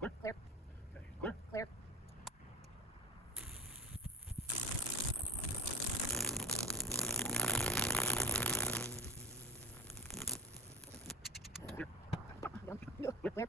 Clear. Clear. Clear. Clear. Clear. Clear.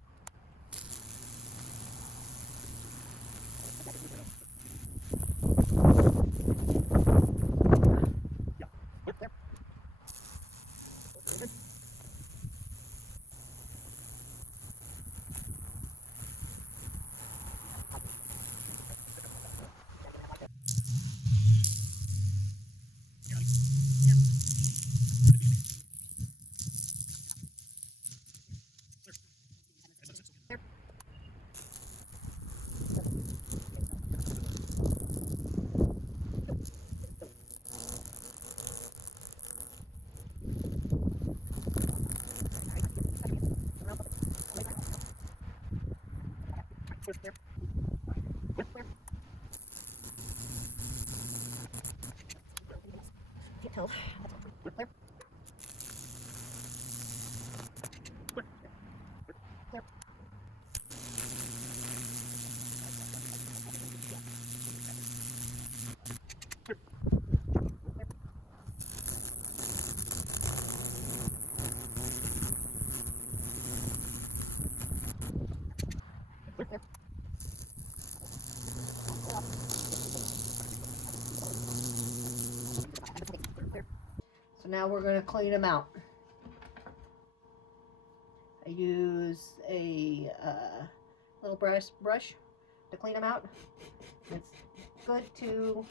Can't tell. Clear. Clear. So now we're going to clean them out. I use a little brush to clean them out. It's good to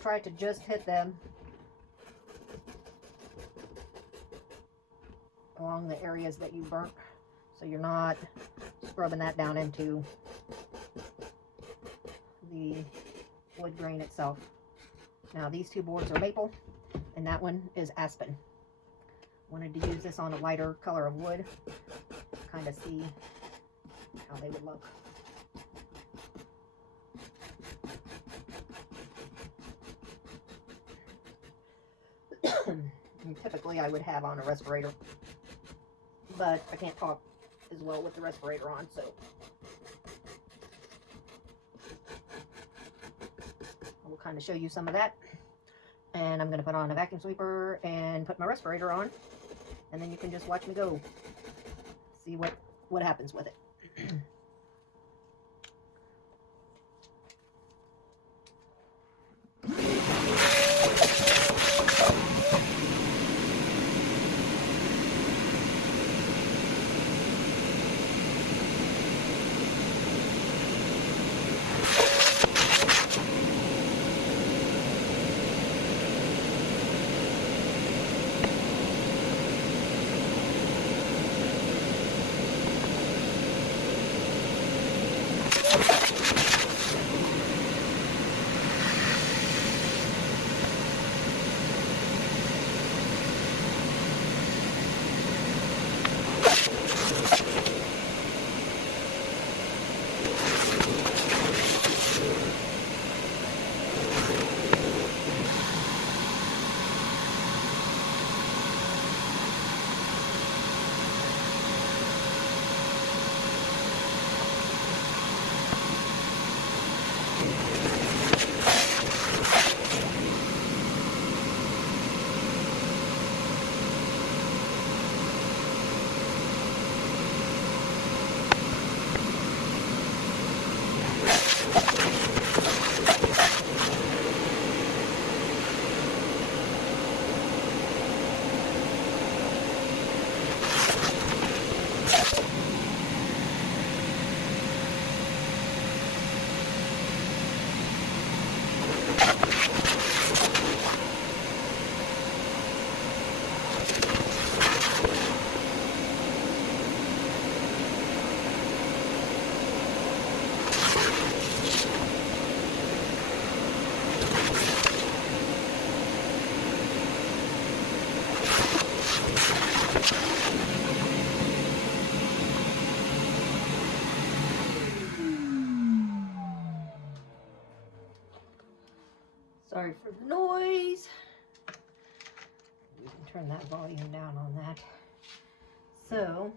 try to just hit them along the areas that you burnt, so you're not scrubbing that down into the wood grain itself. Now these two boards are maple and that one is aspen. Wanted to use this on a lighter color of wood, kind of see how they would look. And typically I would have on a respirator, but I can't talk as well with the respirator on, so I will kind of show you some of that. And I'm going to put on a vacuum sweeper and put my respirator on, and then you can just watch me go, see what happens with it. Sorry for the noise. You can turn that volume down on that. So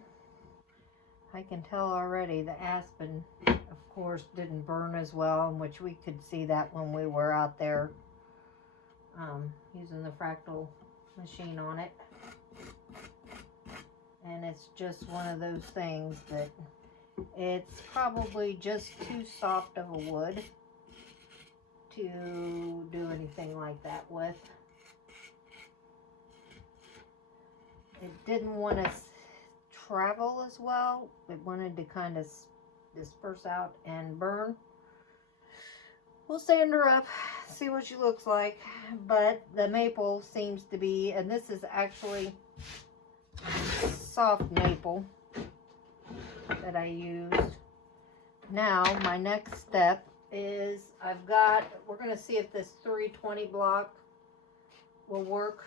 I can tell already the aspen, of course, didn't burn as well, which we could see that when we were out there using the Fractal machine on it. And it's just one of those things that it's probably just too soft of a wood to do anything like that with. It didn't want to travel as well. It wanted to kind of disperse out and burn. We'll sand her up, see what she looks like. But the maple seems to be, and this is actually soft maple that I used. Now my next step is we're going to see if this 320 block will work.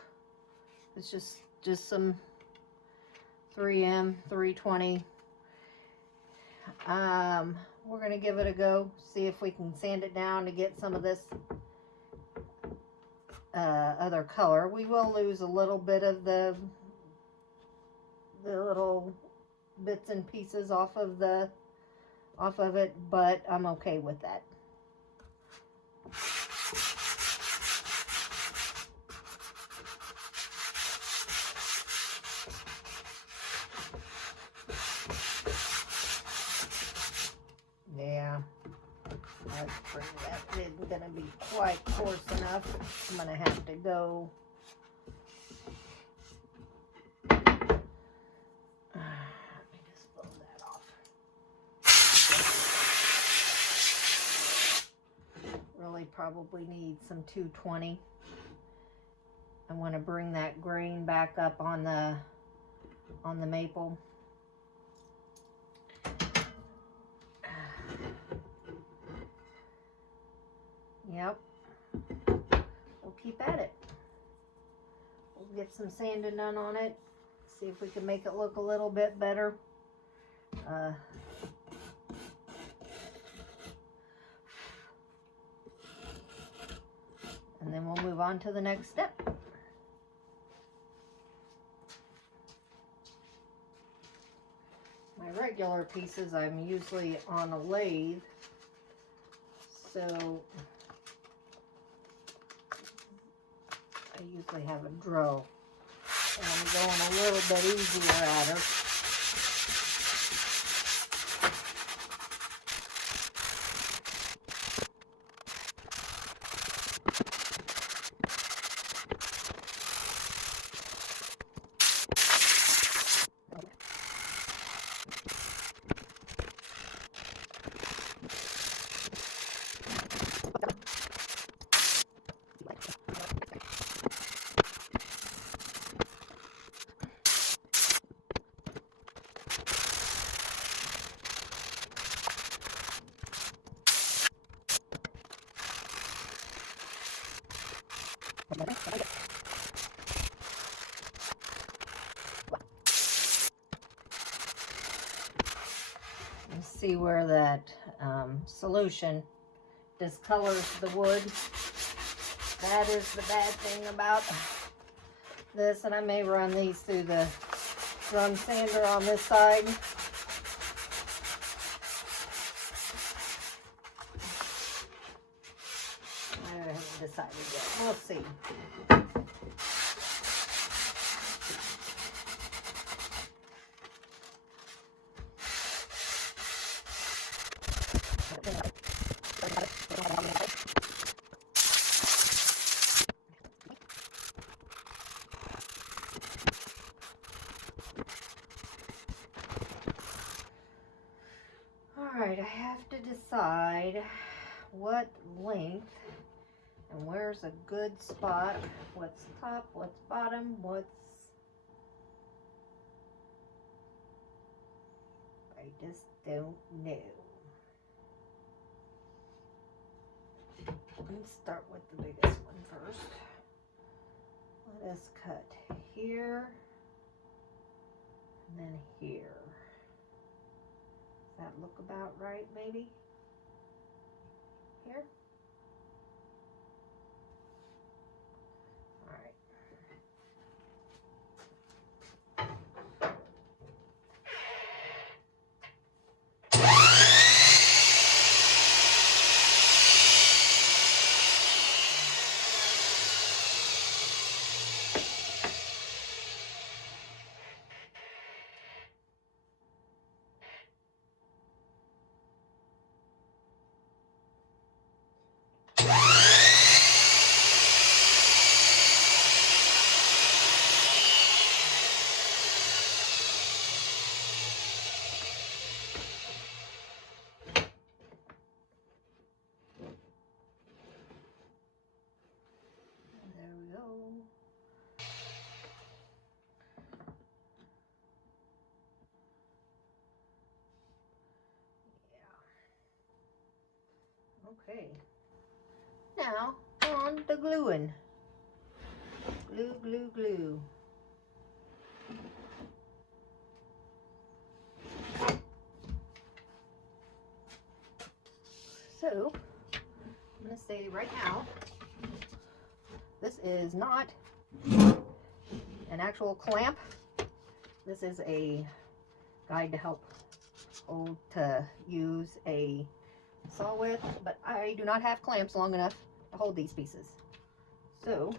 It's just some 3M 320. We're going to give it a go, see if we can sand it down to get some of this other color. We will lose a little bit of the little bits and pieces off of it, but I'm okay with that. Yeah, that's pretty, that isn't going to be quite coarse enough. I'm going to have to go. Let me just blow that off. Really probably need some 220. I want to bring that grain back up on the maple. Yep. We'll keep at it. We'll get some sanding done on it. See if we can make it look a little bit better. And then we'll move on to the next step. My regular pieces, I'm usually on a lathe. So I usually have a drill, and I'm going a little bit easier at her. See where that solution discolors the wood. That is the bad thing about this, and I may run these through the drum sander on this side. I haven't decided yet. We'll see. Alright, I have to decide what length and where's a good spot. What's top, what's bottom, what's... I just don't know. Let's start with the biggest one first. Let us cut here and then here. Does that look about right, maybe? Here? All right. Okay. Now on the gluing. Glue, glue, glue. So, I'm going to say right now, this is not an actual clamp. This is a guide to help to use a saw with, but I do not have clamps long enough to hold these pieces. So,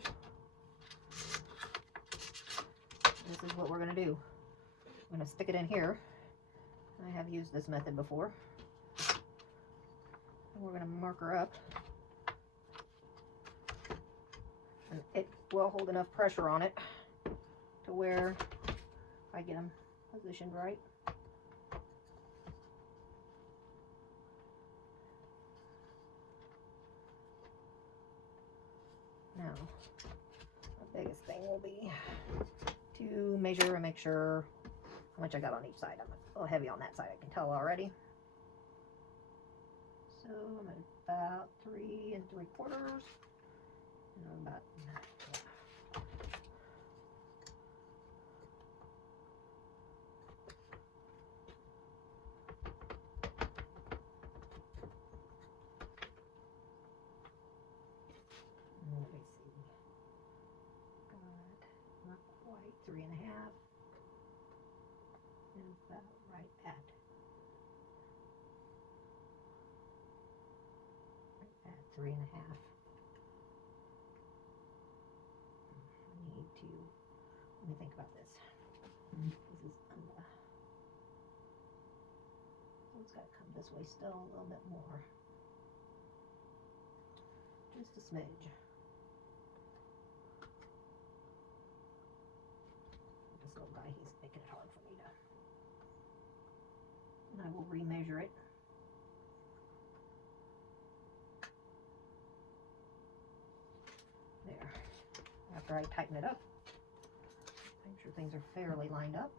this is what we're going to do. I'm going to stick it in here. I have used this method before. And we're going to mark her up. And it will hold enough pressure on it to where I get them positioned right. Now, the biggest thing will be to measure and make sure how much I got on each side. I'm a little heavy on that side, I can tell already. So I'm at about 3 3/4. And I'm about, yeah. Let me see. Got not quite 3 1/2. And about right at 3 1/2. I need to, let me think about this. This is so it's got to come this way still a little bit more. Just a smidge. This little guy, he's making it hard for me to. And I will remeasure it. There. After I tighten it up, make sure things are fairly lined up.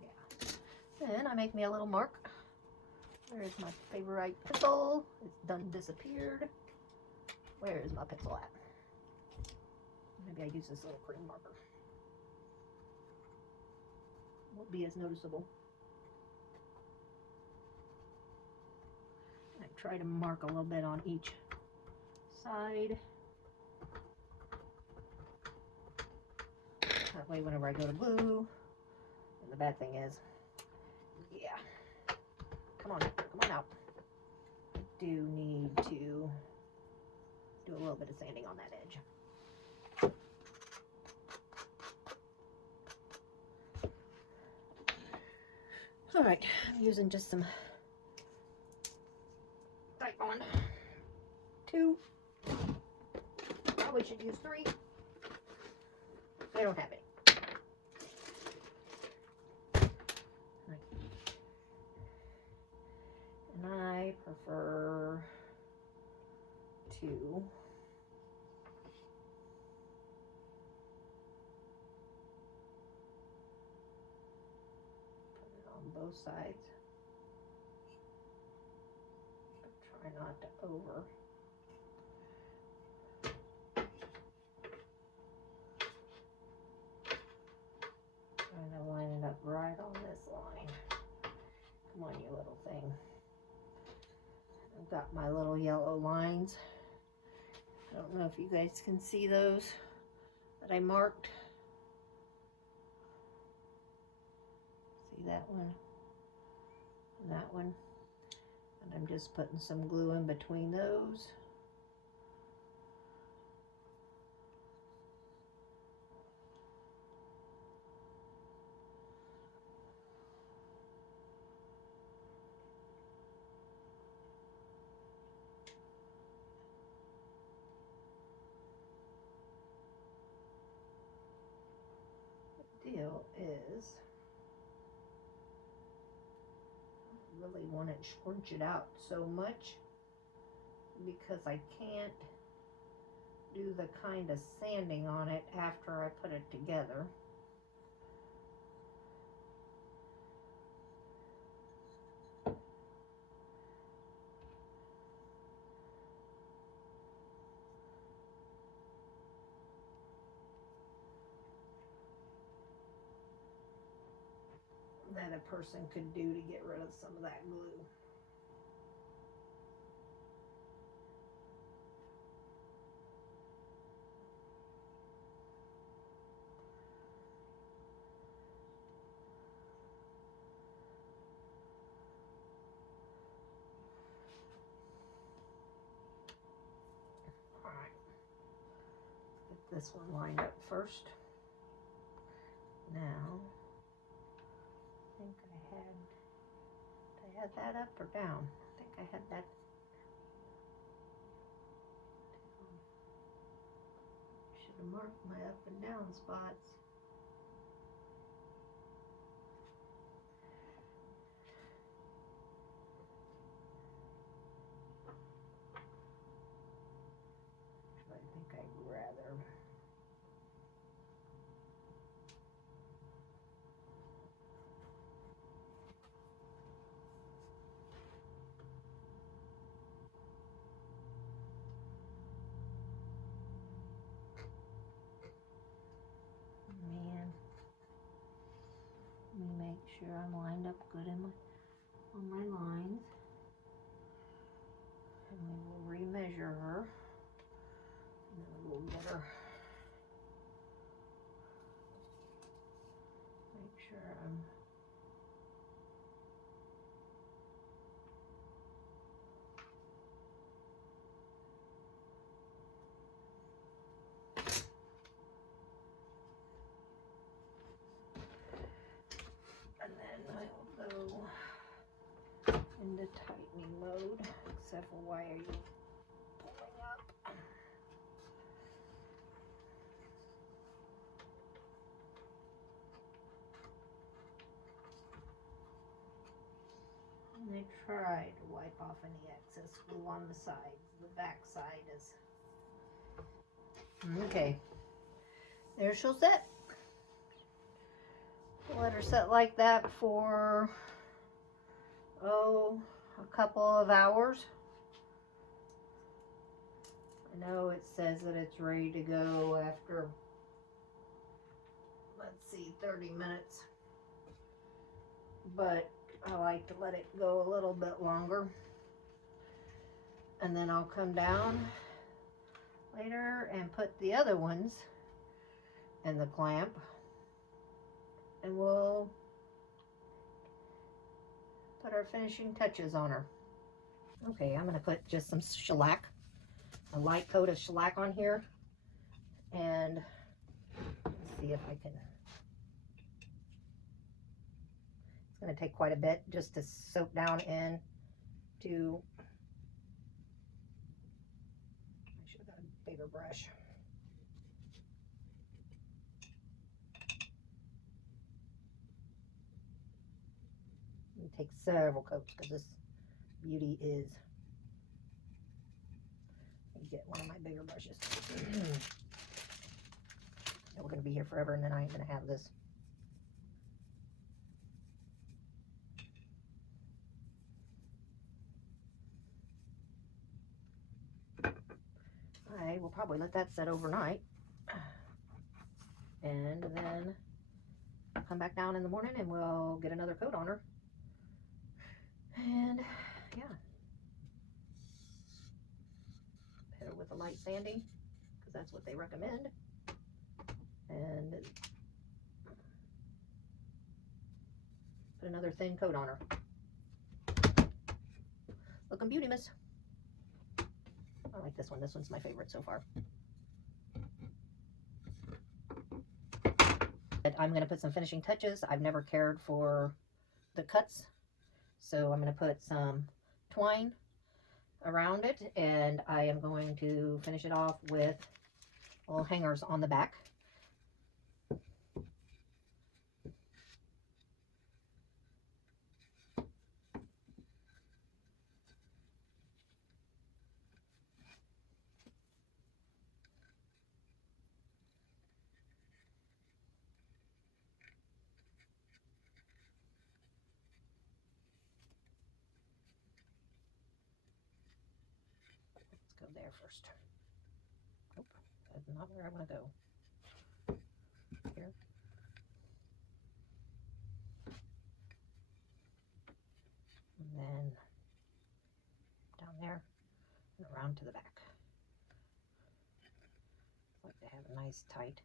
Yeah. Then I make me a little mark. There's my favorite pencil. It's done disappeared. Where is my pencil at? Maybe I use this little cream marker. Won't be as noticeable. I try to mark a little bit on each side. That way whenever I go to glue, and the bad thing is, yeah, come on out. I do need to do a little bit of sanding on that edge. All right, I'm using just some type on 2. Probably should use 3. I don't have any. And I prefer to put it on both sides. But try not to over. Trying to line it up right on this line. Come on, you little thing. I've got my little yellow lines. I don't know if you guys can see those that I marked. See that one and that one. And I'm just putting some glue in between those. Deal is I really want to scrunch it out so much because I can't do the kind of sanding on it after I put it together. that a person could do to get rid of some of that glue. Alright, get this one lined up first. Now, I think I had that up or down? I think I had that. Should have marked my up and down spots. I think I'd rather. Man, let me make sure I'm lined up good on my lines. And we will remeasure her. And then we'll get her. Make sure I'm. And then I'll go into tightening mode, except for why are you pulling up? And I try to wipe off any excess glue on the sides. The back side is okay. There she'll sit. Let her sit like that for a couple of hours. I know it says that it's ready to go after, let's see, 30 minutes. But I like to let it go a little bit longer. And then I'll come down later and put the other ones in the clamp. And we'll put our finishing touches on her. Okay, I'm going to put just some shellac, a light coat of shellac on here. And let's see if I can. It's going to take quite a bit just to soak down in to. I should have got a bigger brush. It takes several coats because this beauty is. Let me get one of my bigger brushes. We're going to be here forever, and then I ain't going to have this. I will probably let that set overnight, and then I'll come back down in the morning and we'll get another coat on her. And yeah, hit her with a light sanding because that's what they recommend. And put another thin coat on her. Looking beauty, miss. I like this one. This one's my favorite so far. I'm going to put some finishing touches. I've never cared for the cuts, so I'm going to put some twine around it, and I am going to finish it off with little hangers on the back. Go there first. Nope, that's not where I want to go. Here. around to the back. I like to have a nice tight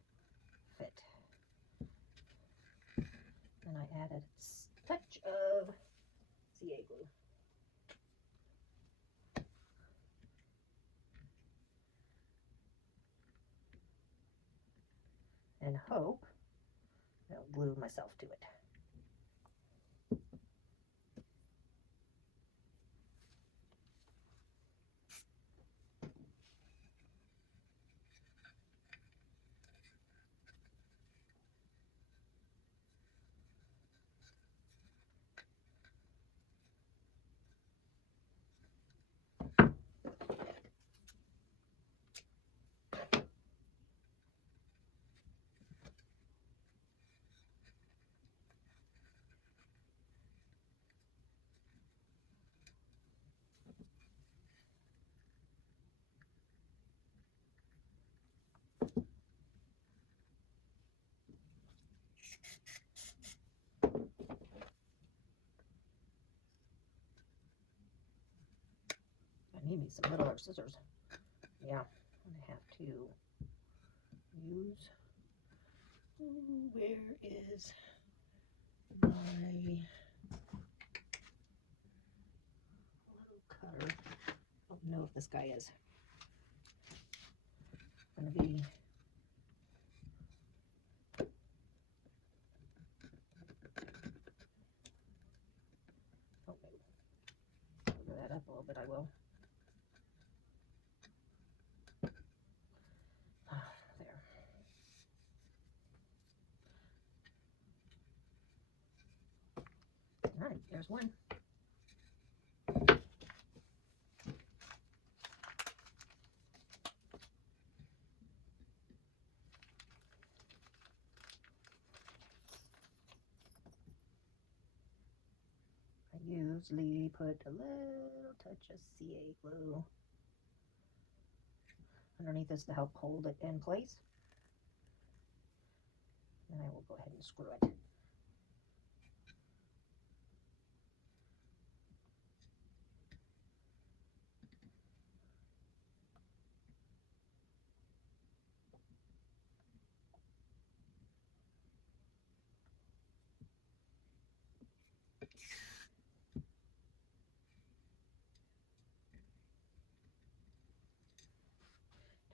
fit. And I added a touch of CA glue. And hope I'll glue myself to it. I need me some littler scissors. Yeah, I have to use. Where is my little cutter? I don't know if this guy is going to be. Oh, cover that up a little bit, I will. There. All right, there's one. I usually put a little touch of CA glue underneath this to help hold it in place. And I will go ahead and screw it.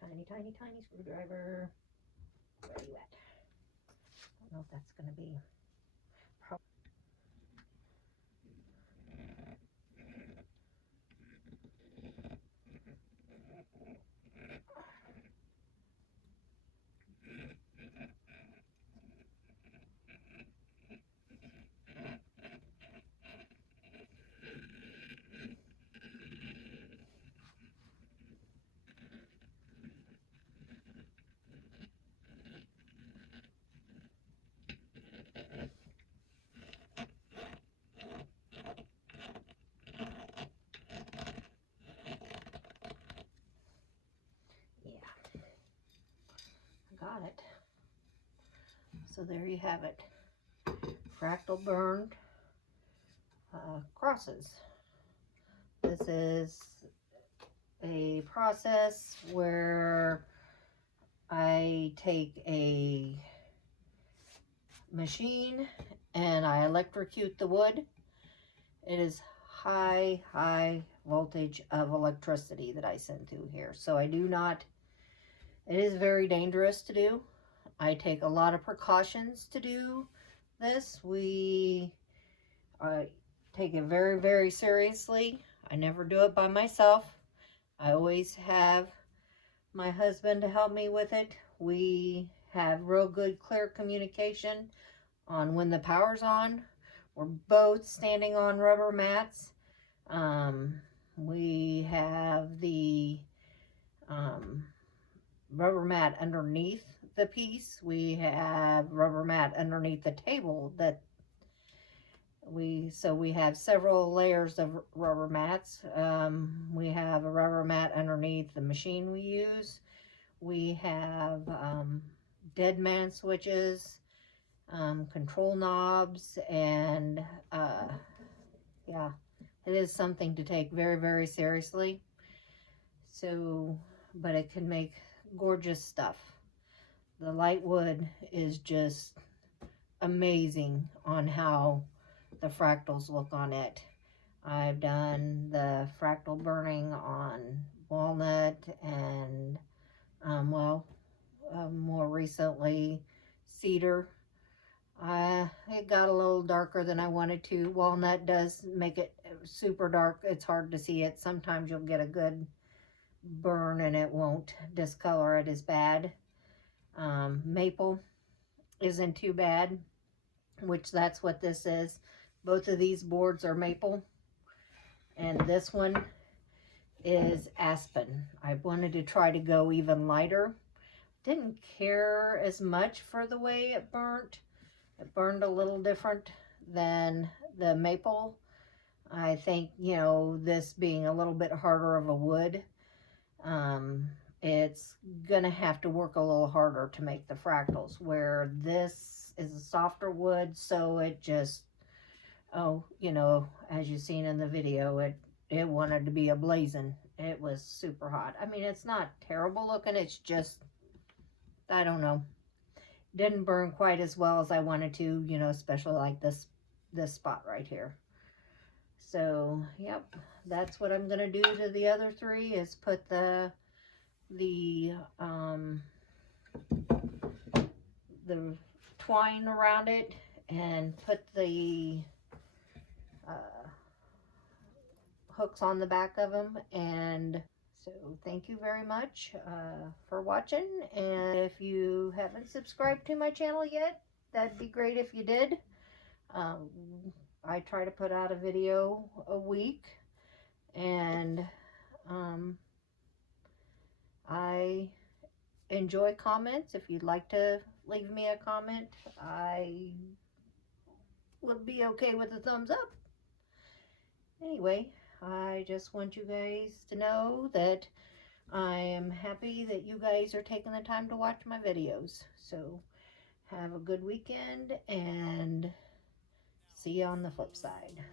Tiny, tiny, tiny screwdriver. Where are you at? I don't know if that's going to be. Got it. So there you have it. Fractal burned crosses. This is a process where I take a machine and I electrocute the wood. It is high voltage of electricity that I send through here. So I do not, it is very dangerous to do. I take a lot of precautions to do this. We take it very seriously. I never do it by myself. I always have my husband to help me with it. We have real good, clear communication on when the power's on. We're both standing on rubber mats. We have the rubber mat underneath the piece. We have rubber mat underneath the table that we have several layers of rubber mats. We have a rubber mat underneath the machine we use. We have dead man switches, control knobs, and yeah, it is something to take very seriously. So, but it can make gorgeous stuff. The light wood is just amazing on how the fractals look on it. I've done the fractal burning on walnut and, more recently, cedar. It got a little darker than I wanted to. Walnut does make it super dark. It's hard to see it. Sometimes you'll get a good burn and it won't discolor it as bad. Maple isn't too bad, which that's what this is. Both of these boards are maple, and this one is aspen. I wanted to try to go even lighter. Didn't care as much for the way it burnt. It burned a little different than the maple. I think, you know, this being a little bit harder of a wood, it's gonna have to work a little harder to make the fractals, where this is a softer wood, so it just, oh, you know, as you've seen in the video, it wanted to be ablazing. It was super hot. I mean, it's not terrible looking, it's just, I don't know, didn't burn quite as well as I wanted to, you know, especially like this spot right here. So, yep, that's what I'm gonna do to the other three, is put the twine around it and put the hooks on the back of them. And so thank you very much for watching, and if you haven't subscribed to my channel yet, that'd be great if you did. I try to put out a video a week, and I enjoy comments. If you'd like to leave me a comment, I would be okay with a thumbs up. Anyway, I just want you guys to know that I am happy that you guys are taking the time to watch my videos. So have a good weekend, and see you on the flip side.